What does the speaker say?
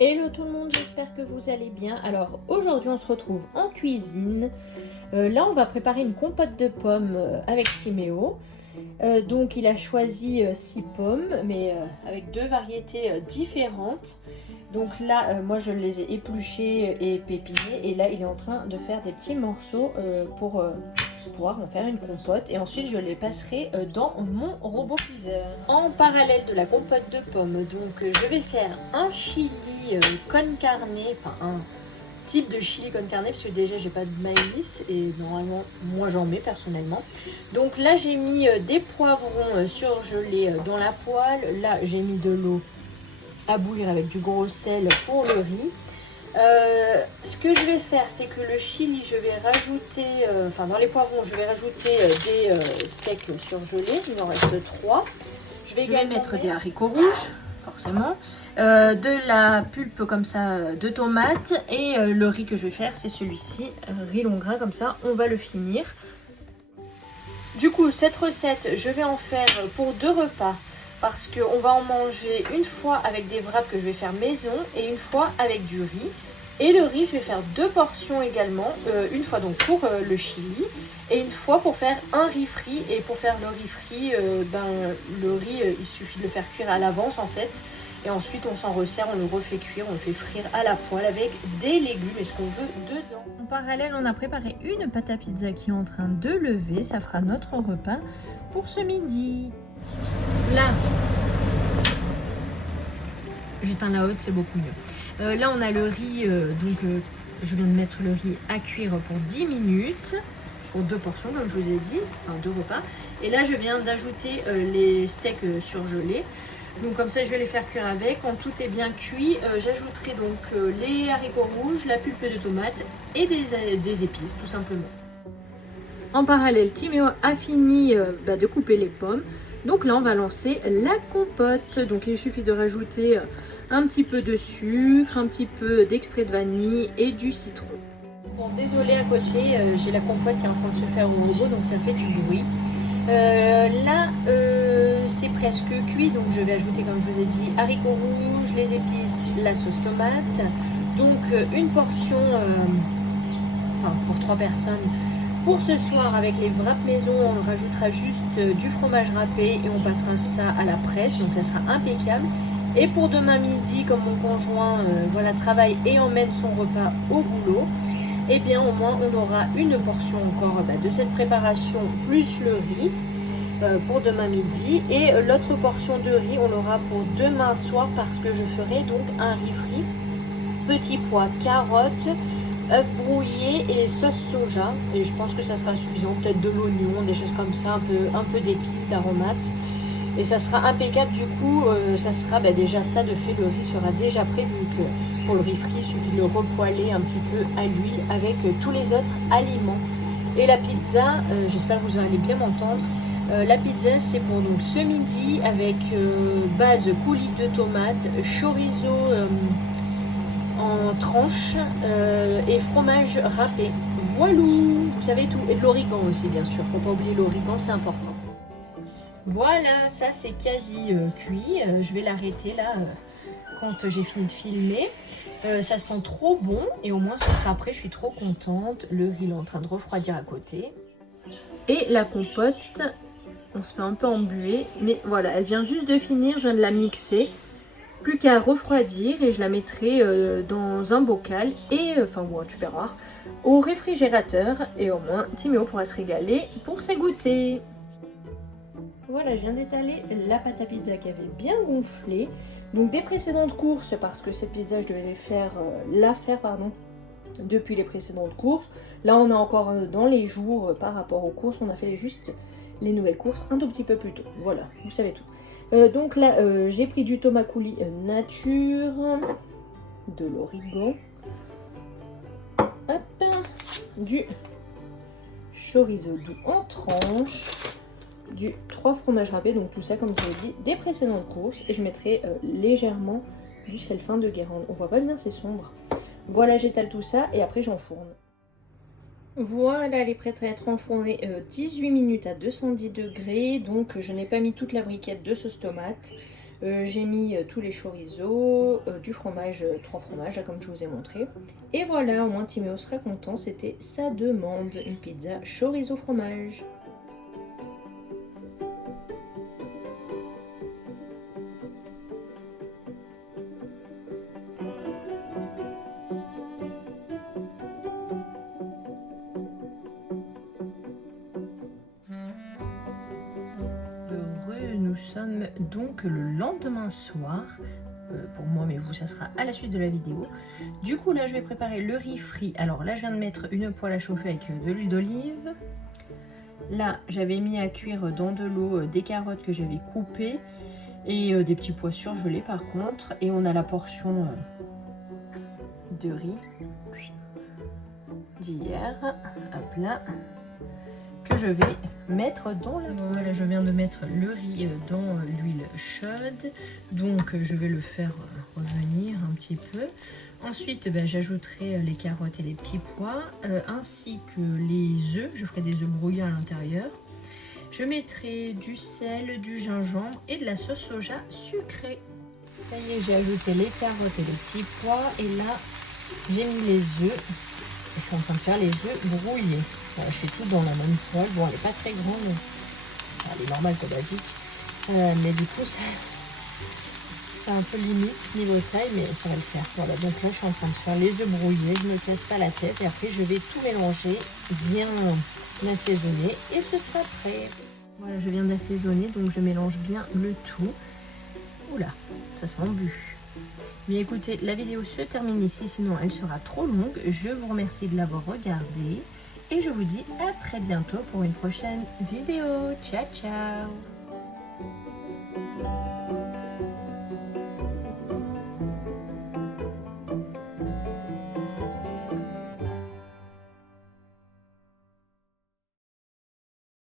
Hello tout le monde, j'espère que vous allez bien. Alors aujourd'hui on se retrouve en cuisine. Là on va préparer une compote de pommes avec Timéo. Donc il a choisi 6 pommes mais avec deux variétés différentes. Donc là moi je les ai épluchées et pépinées et là il est en train de faire des petits morceaux pour pouvoir en faire une compote et ensuite je les passerai dans mon robot cuiseur. En parallèle de la compote de pommes, donc je vais faire un chili con carne, enfin un type de chili con carne parce que déjà j'ai pas de maïs et normalement moi j'en mets personnellement. Donc là j'ai mis des poivrons surgelés dans la poêle, là j'ai mis de l'eau à bouillir avec du gros sel pour le riz. Ce que je vais faire, c'est que le chili, je vais rajouter, enfin dans les poivrons, je vais rajouter des steaks surgelés. Il en reste 3. Je vais mettre des haricots rouges, forcément, de la pulpe comme ça de tomates et le riz que je vais faire, c'est celui-ci, riz long gras comme ça, on va le finir. Du coup, cette recette, je vais en faire pour 2 repas parce qu'on va en manger une fois avec des wraps que je vais faire maison et une fois avec du riz. Et le riz, je vais faire 2 portions également, une fois donc pour le chili et une fois pour faire un riz frit. Et pour faire le riz frit, le riz, il suffit de le faire cuire à l'avance en fait. Et ensuite, on s'en resserre, on le refait cuire, on le fait frire à la poêle avec des légumes et ce qu'on veut dedans. En parallèle, on a préparé une pâte à pizza qui est en train de lever. Ça fera notre repas pour ce midi. Là, j'éteins la haute, c'est beaucoup mieux. Là, on a le riz, je viens de mettre le riz à cuire pour 10 minutes, pour 2 portions, comme je vous ai dit, enfin 2 repas. Et là, je viens d'ajouter les steaks surgelés. Donc comme ça, je vais les faire cuire avec. Quand tout est bien cuit, j'ajouterai donc les haricots rouges, la pulpe de tomate et des épices, tout simplement. En parallèle, Timéo a fini de couper les pommes. Donc là, on va lancer la compote. Donc il suffit de rajouter un petit peu de sucre, un petit peu d'extrait de vanille et du citron. Bon, désolé, à côté, j'ai la compote qui est en train de se faire au robot, donc ça fait du bruit. Là, c'est presque cuit, donc je vais ajouter, comme je vous ai dit, haricots rouges, les épices, la sauce tomate. Donc une portion, pour 3 personnes. Pour ce soir, avec les wraps maison, on rajoutera juste du fromage râpé et on passera ça à la presse, donc ça sera impeccable. Et pour demain midi, comme mon conjoint travaille et emmène son repas au boulot, et bien au moins on aura une portion encore de cette préparation plus le riz pour demain midi. Et l'autre portion de riz, on l'aura pour demain soir parce que je ferai donc un riz frit, petits pois, carottes, œufs brouillés et sauce soja. Et je pense que ça sera suffisant, peut-être de l'oignon, des choses comme ça, un peu d'épices, d'aromates. Et ça sera impeccable du coup, ça sera déjà ça de fait, le riz sera déjà prêt vu que pour le riz frit, il suffit de le repoêler un petit peu à l'huile avec tous les autres aliments. Et la pizza, j'espère que vous allez bien m'entendre. La pizza c'est pour donc ce midi avec base coulis de tomates, chorizo en tranches et fromage râpé. Voilou, vous savez tout. Et de l'origan aussi bien sûr, faut pas oublier l'origan, c'est important. Voilà, ça c'est quasi cuit. Je vais l'arrêter là quand j'ai fini de filmer. Ça sent trop bon et au moins ce sera prêt, je suis trop contente. Le riz est en train de refroidir à côté. Et la compote, on se fait un peu embuer, mais voilà, elle vient juste de finir, je viens de la mixer. Plus qu'à refroidir et je la mettrai dans un bocal et ou un tupperware au réfrigérateur et au moins Timéo pourra se régaler pour ses goûters. Voilà, je viens d'étaler la pâte à pizza qui avait bien gonflé. Donc des précédentes courses, parce que cette pizza, je devais la faire depuis les précédentes courses. Là, on est encore dans les jours par rapport aux courses. On a fait juste les nouvelles courses un tout petit peu plus tôt. Voilà, vous savez tout. Donc là, j'ai pris du tomate coulis nature, de l'origan, du chorizo doux en tranches, du 3 fromages râpés, donc tout ça comme je l'ai dit des précédentes courses, et je mettrai légèrement du sel fin de Guérande. On voit pas bien, c'est sombre. Voilà, j'étale tout ça et après j'enfourne. Voilà, elle est prête à être enfournée 18 minutes à 210 degrés, donc je n'ai pas mis toute la briquette de sauce tomate. J'ai mis tous les chorizo, du fromage, 3 fromages, là, comme je vous ai montré. Et voilà, au moins Timéo sera content, c'était sa demande, une pizza chorizo fromage. Nous sommes donc le lendemain soir, pour moi mais vous ça sera à la suite de la vidéo. Du coup là je vais préparer le riz frit. Alors là je viens de mettre une poêle à chauffer avec de l'huile d'olive. Là j'avais mis à cuire dans de l'eau des carottes que j'avais coupées et des petits pois surgelés par contre. Et on a la portion de riz d'hier, hop là, que je vais mettre dans la... Voilà, je viens de mettre le riz dans l'huile chaude, donc je vais le faire revenir un petit peu. Ensuite, j'ajouterai les carottes et les petits pois, ainsi que les œufs. Je ferai des œufs brouillés à l'intérieur. Je mettrai du sel, du gingembre et de la sauce soja sucrée. Ça y est, j'ai ajouté les carottes et les petits pois, et là, j'ai mis les œufs. Je suis en train de faire les œufs brouillés. Je fais tout dans la même poêle. Bon, elle n'est pas très grande. Elle est normale, quoi, basique. Mais du coup, c'est un peu limite niveau taille, mais ça va le faire. Voilà, donc là, je suis en train de faire les œufs brouillés. Je ne me casse pas la tête. Et après, je vais tout mélanger, bien l'assaisonner. Et ce sera prêt. Voilà, je viens d'assaisonner, donc je mélange bien le tout. Oula, ça sent bu. Mais écoutez, la vidéo se termine ici, sinon elle sera trop longue. Je vous remercie de l'avoir regardée et je vous dis à très bientôt pour une prochaine vidéo. Ciao, ciao!